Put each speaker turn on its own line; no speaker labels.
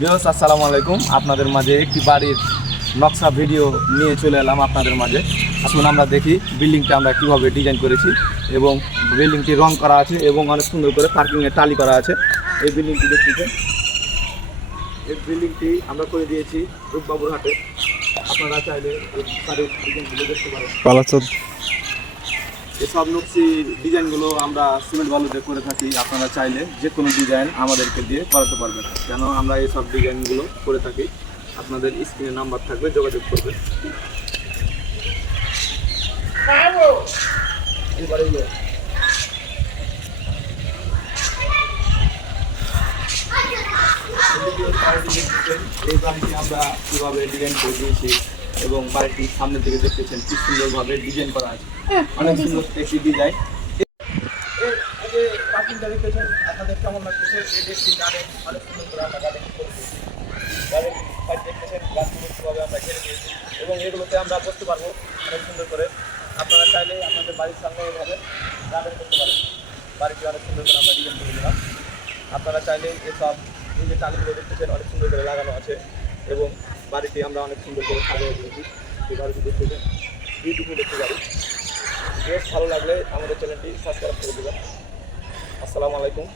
বিয়স আসসালামু আলাইকুম। আপনাদের মাঝে একটি বাড়ির নকশা ভিডিও নিয়ে চলে এলাম আপনাদের মাঝে। আসুন আমরা দেখি বিল্ডিংটা আমরা কীভাবে ডিজাইন করেছি এবং বিল্ডিংটি রং করা আছে এবং অনেক সুন্দর করে পার্কিংয়ের টালি করা আছে। এই বিল্ডিংটি দেখতেছেন এই বিল্ডিংটি আমরা করে দিয়েছি রূপবাবুর হাটে আপনারা চাইলে দেখতে এসব নকশি ডিজাইনগুলো আমরা সিমেন্ট বালুতে করে থাকি আপনারা চাইলে যে কোনো ডিজাইন আমাদেরকে দিয়ে করাতে পারবেন। কেন? আমরা এসব ডিজাইনগুলো করে থাকি। আপনাদের স্ক্রিনে নাম্বার থাকবে যোগাযোগ করবেন। এই বাড়িটি আমরা কীভাবে ডিজাইন করে দিয়েছি? এবং বাড়িটি সামনে থেকে দেখতেছেন কি সুন্দরভাবে ডিজাইন করা আছে। অনেক সুন্দর একটি ডিজাইন আপনাদের কেমন লাগতেছে? এই দেখছি গার্ডেন অনেক সুন্দর করে আমরা গার্ডেন করেছি গার্ডেন দেখতেছেন? গাছগুলো কীভাবে আমরা ঘিরে দিয়েছি এবং এগুলোতে আমরা বসতে পারব অনেক সুন্দর করে। আপনারা চাইলে আপনাদের বাড়ির সামনে এভাবে গার্ডেন করতে পারেন। বাড়িটি অনেক সুন্দর করে আমরা ডিজাইন করে দিলাম আপনারা চাইলে এসব এই যে টালিগুলো দেখতেছেন অনেক সুন্দর করে লাগানো আছে। এবং বাড়িটি আমরা অনেক সুন্দর করে সাজিয়ে দিয়েছি। সেই বাড়িটি যান ইউটিউবে দেখতে যাবেন বেশ ভালো লাগলে আমাদের চ্যানেলটি সাবস্ক্রাইব করে দেবেন। আসসালামু আলাইকুম।